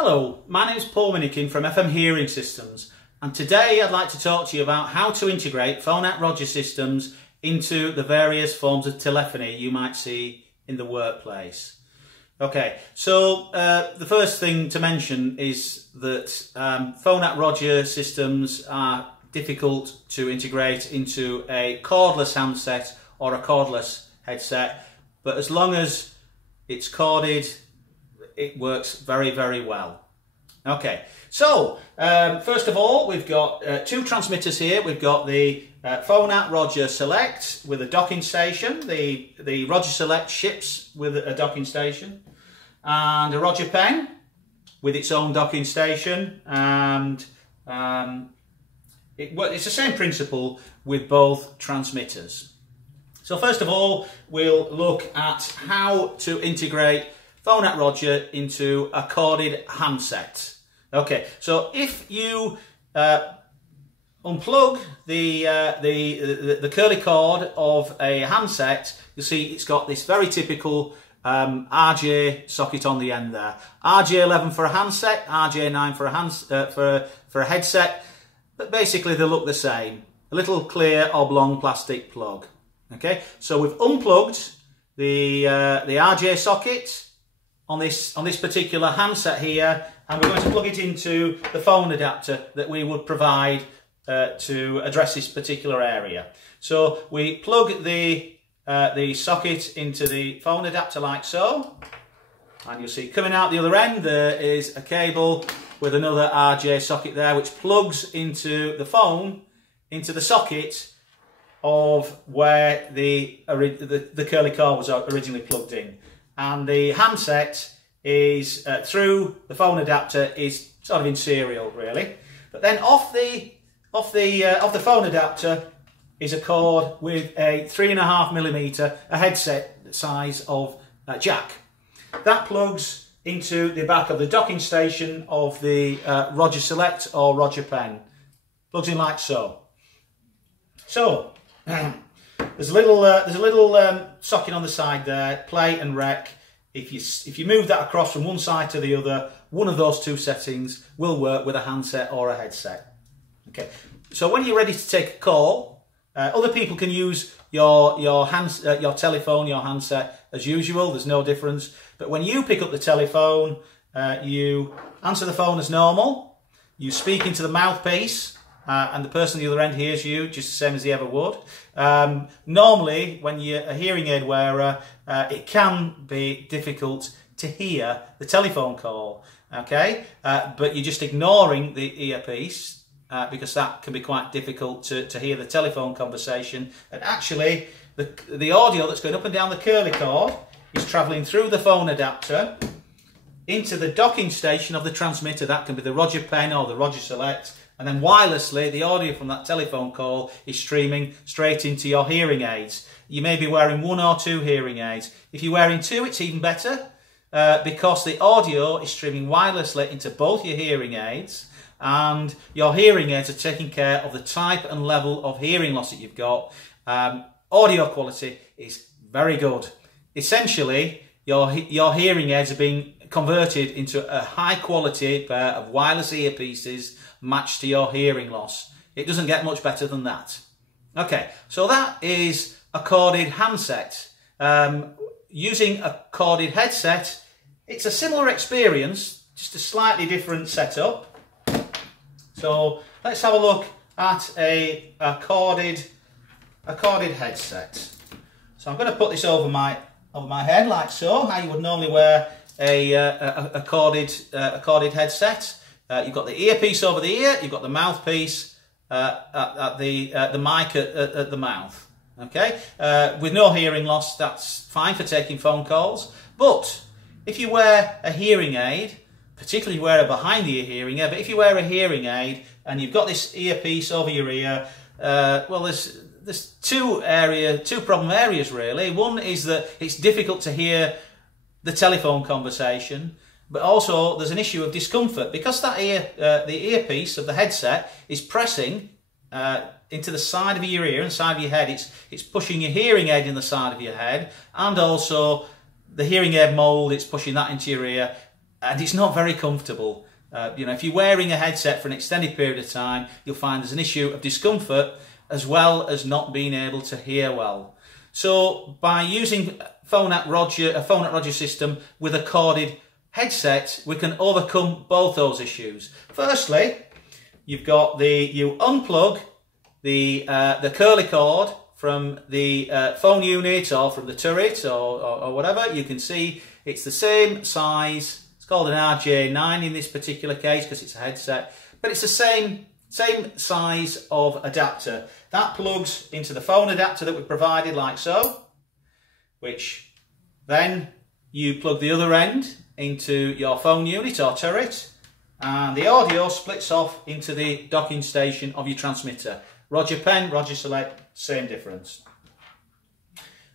Hello, my name is Paul Minikin from FM Hearing Systems, and today I'd like to talk to you about how to integrate Phonak Roger systems into the various forms of telephony you might see in the workplace. Okay, so the first thing to mention is that Phonak Roger systems are difficult to integrate into a cordless handset or a cordless headset, but as long as it's corded, it works very, very well. Okay, so first of all, we've got two transmitters here. We've got the Phonak Roger Select with a docking station. The Roger Select ships with a docking station, and a Roger Pen with its own docking station. And it's the same principle with both transmitters. So first of all, we'll look at how to integrate Phonak Roger into a corded handset. Okay, so if you unplug the curly cord of a handset, you'll see it's got this very typical RJ socket on the end there. RJ11 for a handset, RJ9 for a headset, but basically they look the same. A little clear oblong plastic plug. Okay, so we've unplugged the RJ socket on this particular handset here, and we're going to plug it into the phone adapter that we would provide to address this particular area. So we plug the socket into the phone adapter like so, and you'll see coming out the other end there is a cable with another RJ socket there, which plugs into the phone, into the socket of where the curly cord was originally plugged in. And the handset is through the phone adapter is sort of in serial really. But then off the phone adapter is a cord with a 3.5mm, a headset size of jack. That plugs into the back of the docking station of the Roger Select or Roger Pen. Plugs in like so. So there's a little socket on the side there, play and rec. If you move that across from one side to the other, one of those two settings will work with a handset or a headset. Okay. So when you're ready to take a call, other people can use your telephone, your handset as usual. There's no difference. But when you pick up the telephone, you answer the phone as normal. You speak into the mouthpiece. And the person on the other end hears you just the same as he ever would. Normally, when you're a hearing aid wearer, it can be difficult to hear the telephone call, okay? But you're just ignoring the earpiece because that can be quite difficult to hear the telephone conversation. And actually, the audio that's going up and down the curly cord is travelling through the phone adapter into the docking station of the transmitter. That can be the Roger Pen or the Roger Select. And then wirelessly, the audio from that telephone call is streaming straight into your hearing aids. You may be wearing one or two hearing aids. If you're wearing two, it's even better because the audio is streaming wirelessly into both your hearing aids, and your hearing aids are taking care of the type and level of hearing loss that you've got. Audio quality is very good. Essentially, your hearing aids are being converted into a high quality pair of wireless earpieces matched to your hearing loss. It doesn't get much better than that. Okay, so that is a corded handset. Using a corded headset, it's a similar experience, just a slightly different setup. So let's have a look at a corded headset. So I'm going to put this over my head like so, how you would normally wear a corded headset. You've got the earpiece over the ear, you've got the mouthpiece at the mic at the mouth. Okay, with no hearing loss, that's fine for taking phone calls. But if you wear a hearing aid, particularly you wear a behind the ear hearing aid, but if you wear a hearing aid and you've got this earpiece over your ear, well, there's two problem areas really. One is that it's difficult to hear the telephone conversation. But also there's an issue of discomfort because that the earpiece of the headset is pressing into the side of your ear and side of your head. It's pushing your hearing aid in the side of your head, and also the hearing aid mold, it's pushing that into your ear. and it's not very comfortable. You know, if you're wearing a headset for an extended period of time, you'll find there's an issue of discomfort as well as not being able to hear well. So by using a Phonak Roger system with a corded headset, we can overcome both those issues. Firstly, you unplug the curly cord from the phone unit or from the turret or whatever. You can see it's the same size. It's called an RJ9 in this particular case because it's a headset, but it's the same size of adapter. That plugs into the phone adapter that we provided, like so, which then you plug the other end into your phone unit or turret, and the audio splits off into the docking station of your transmitter. Roger Pen, Roger Select, same difference.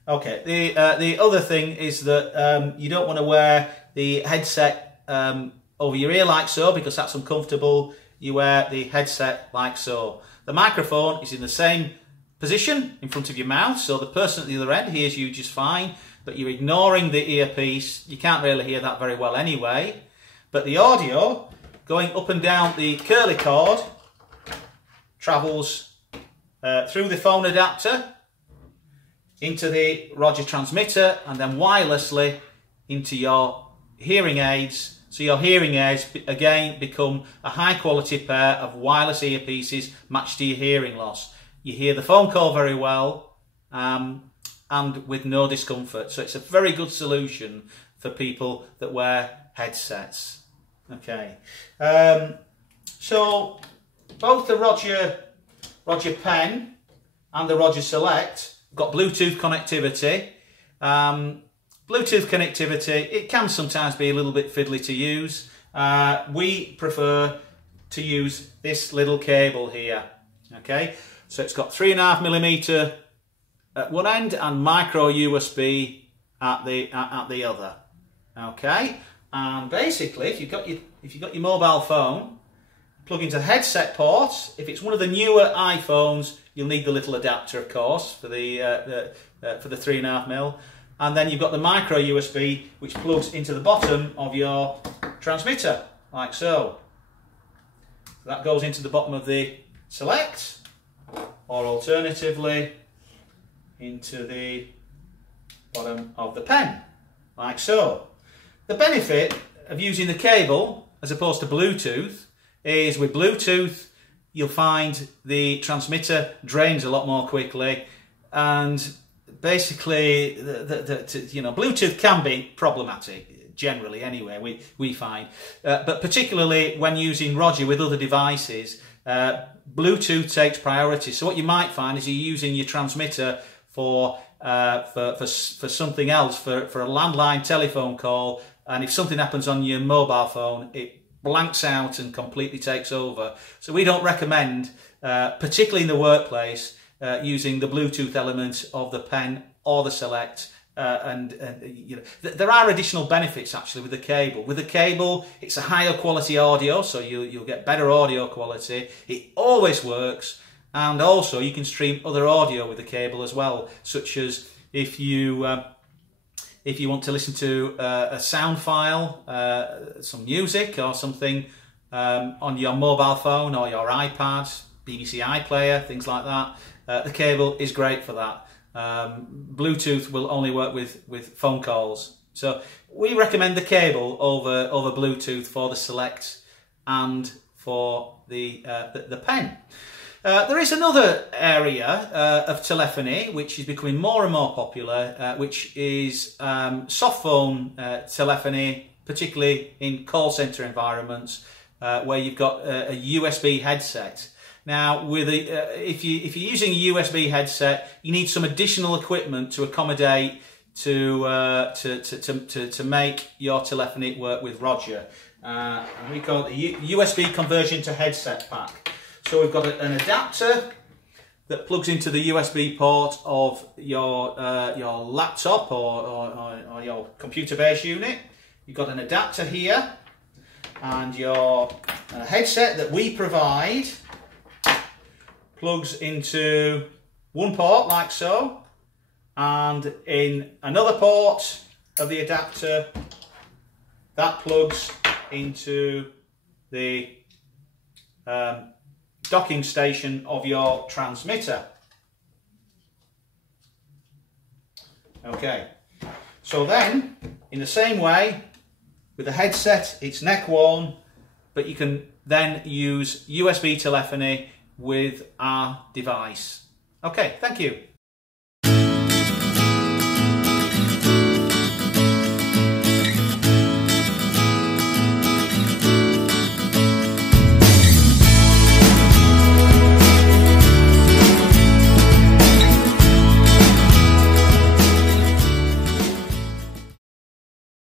Okay, the other thing is that you don't want to wear the headset over your ear like so, because that's uncomfortable. You wear the headset like so. The microphone is in the same position in front of your mouth, so the person at the other end hears you just fine, but you're ignoring the earpiece. You can't really hear that very well anyway. But the audio going up and down the curly cord travels through the phone adapter into the Roger transmitter and then wirelessly into your hearing aids. So your hearing aids again become a high quality pair of wireless earpieces matched to your hearing loss. You hear the phone call very well and with no discomfort. So it's a very good solution for people that wear headsets. Okay, so both the Roger Pen and the Roger Select got Bluetooth connectivity. Bluetooth connectivity, it can sometimes be a little bit fiddly to use. We prefer to use this little cable here. Okay, so it's got 3.5mm at one end and micro USB at the other. Okay, and basically, if you've got your mobile phone, plug into the headset port. If it's one of the newer iPhones, you'll need the little adapter, of course, for the 3.5mm. And then you've got the micro USB, which plugs into the bottom of your transmitter, like so. So that goes into the bottom of the Select, or alternatively, into the bottom of the Pen, like so. The benefit of using the cable, as opposed to Bluetooth, is with Bluetooth, you'll find the transmitter drains a lot more quickly, and basically, Bluetooth can be problematic generally anyway, we find. But particularly when using Roger with other devices, Bluetooth takes priority. So what you might find is you're using your transmitter for something else, for a landline telephone call, and if something happens on your mobile phone, it blanks out and completely takes over. So we don't recommend, particularly in the workplace, using the Bluetooth element of the Pen or the Select, there are additional benefits actually with the cable. With the cable, it's a higher quality audio, so you'll get better audio quality. It always works, and also you can stream other audio with the cable as well, such as if you want to listen to a sound file, some music or something on your mobile phone or your iPad, BBC iPlayer, things like that. The cable is great for that. Bluetooth will only work with phone calls. So we recommend the cable over Bluetooth for the Select and for the Pen. There is another area of telephony which is becoming more and more popular, which is soft phone telephony, particularly in call centre environments where you've got a USB headset. Now, if you're using a USB headset, you need some additional equipment to accommodate to make your telephony work with Roger. We call it the USB conversion to headset pack. So we've got an adapter that plugs into the USB port of your laptop or your computer base unit. You've got an adapter here, and your headset that we provide plugs into one port like so, and in another port of the adapter that plugs into the docking station of your transmitter. Okay, so then in the same way with the headset, it's neck worn, but you can then use USB telephony with our device. Okay, thank you.